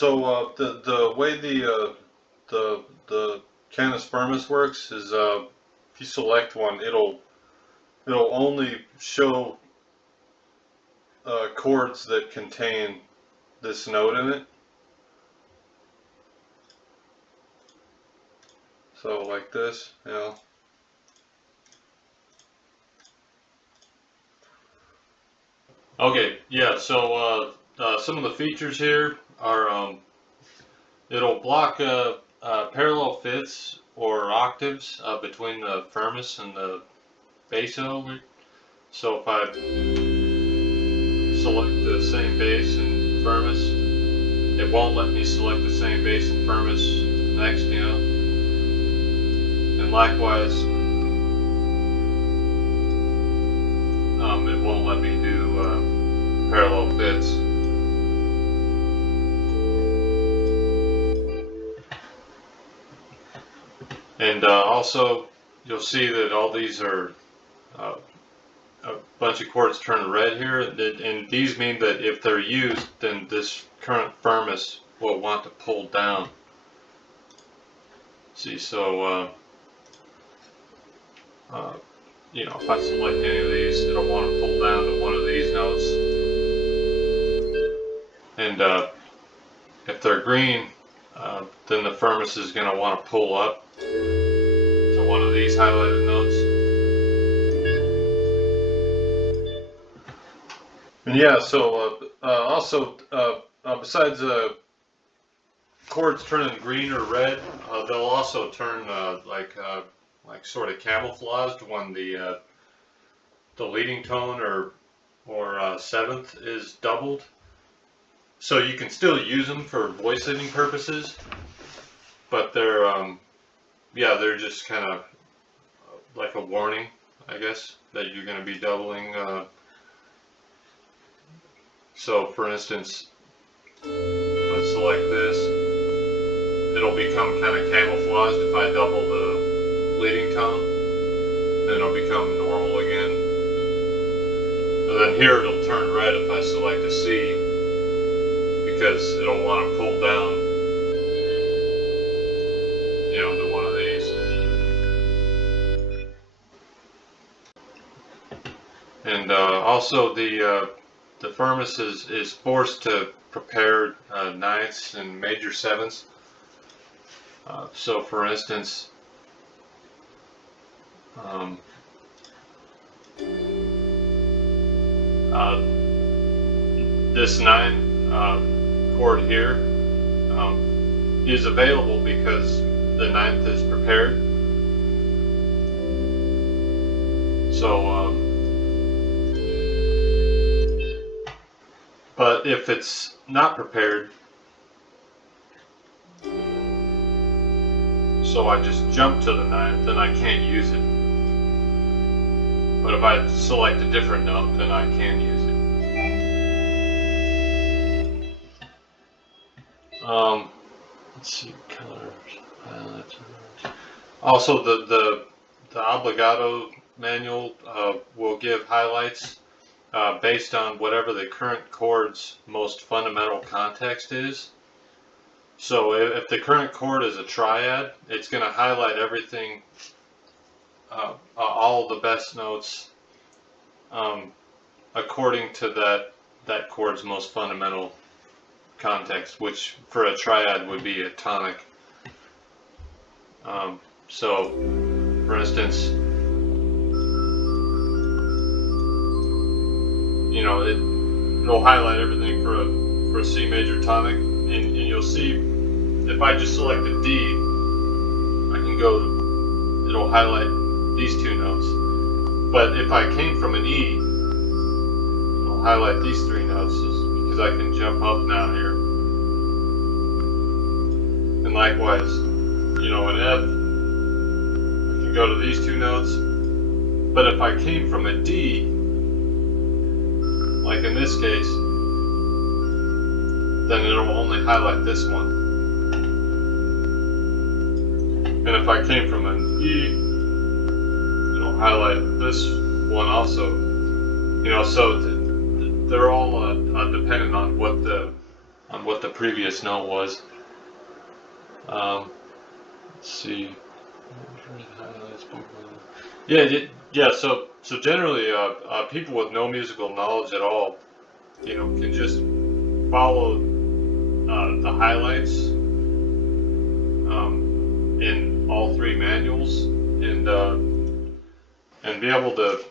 The way the Canis firmus works is if you select one, it'll only show chords that contain this note in it. So like this, you know. Okay, yeah. So some of the features here are it'll block parallel fifths or octaves between the firmus and the basso. So if I select the same bass and firmus, it won't let me select the same bass and firmus next, you know. And likewise, it won't let me do parallel fifths. And also, you'll see that all these are a bunch of chords turn red here, and these mean that if they're used, then this current firmus will want to pull down. See, so you know, if I select any of these, it'll want to pull down to one of these notes. And if they're green, then the firmus is going to want to pull up to one of these highlighted notes. And yeah, so also besides chords turning green or red, they'll also turn like sort of camouflaged when the leading tone or seventh is doubled. So you can still use them for voice leading purposes, but they're yeah, they're just kind of like a warning, I guess, that you're going to be doubling. So for instance, let's select this. It'll become kind of camouflaged if I double the leading tone, then it'll become normal again. And then here it'll turn red if I select a C, because it'll want to pull down, you know, to one of these. And also the firmus is forced to prepare ninths and major sevenths. So for instance, this 9 chord here is available because the 9th is prepared. So, but if it's not prepared, so I just jump to the 9th, then I can't use it. But if I select a different note, then I can use it. Let's see, colors, highlights. Also, the obligato manual will give highlights based on whatever the current chord's most fundamental context is. So if the current chord is a triad, it's going to highlight everything, all the best notes according to that chord's most fundamental context, which for a triad would be a tonic. So for instance, you know, it'll highlight everything for a C major tonic, and you'll see if I just select a D, I can go, it'll highlight these 2 notes. But if I came from an E, it'll highlight these 3 notes because I can jump up now here. And likewise, you know, in F, I can go to these 2 notes. But if I came from a D, like in this case, then it'll only highlight this one. And if I came from an E, it'll highlight this one also. You know, so they're all dependent on what the what the previous note was. Let's see. Yeah. So generally, people with no musical knowledge at all, can just follow the highlights in all three manuals and be able to,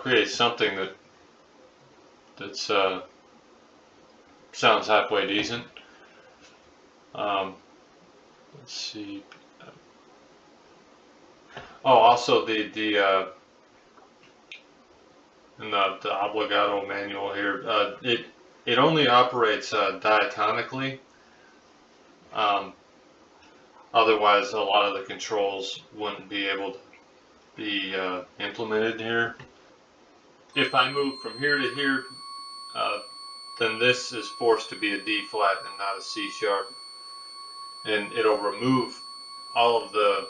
create something that's sounds halfway decent. Let's see. Oh, also the in the obligato manual here, it only operates diatonically. Otherwise, a lot of the controls wouldn't be able to be implemented here. If I move from here to here, then this is forced to be a D flat and not a C sharp, and it'll remove all of the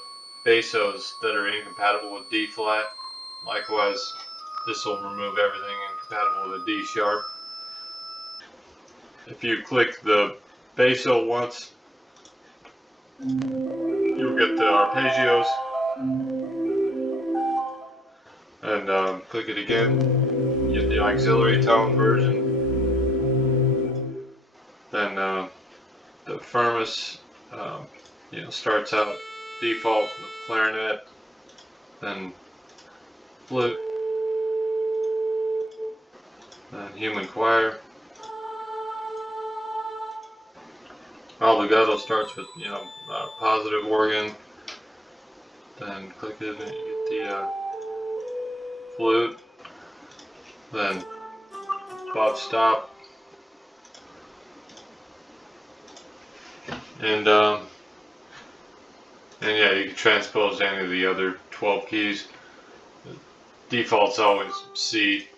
bassos that are incompatible with D flat. Likewise, this will remove everything incompatible with a D sharp. If you click the basso once, you'll get the arpeggios, and click it again, you get the auxiliary tone version. Then the firmus, starts out default with clarinet, then flute, then human choir. Obligato starts with positive organ, then click it and you get the flute, then bop stop, and yeah, you can transpose any of the other 12 keys. The default's always C.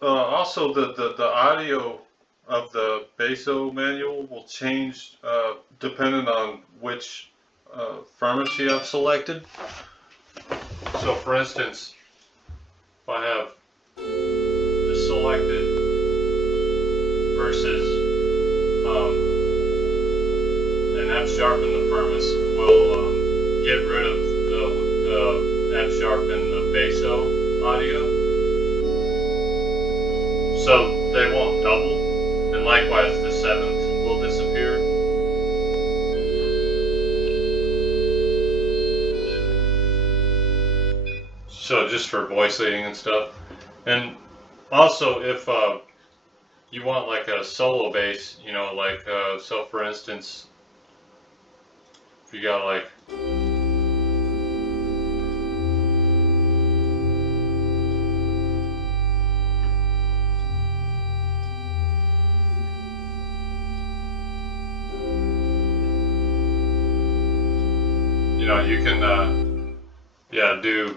Also, the audio of the basso manual will change depending on which firmus you have selected. So, for instance, if I have this selected versus an F sharp in the firmus, will get rid of the F sharp in the basso audio. So they won't double, and likewise the seventh will disappear. So just for voice leading and stuff. And also if you want like a solo bass, so for instance, if you got like you can do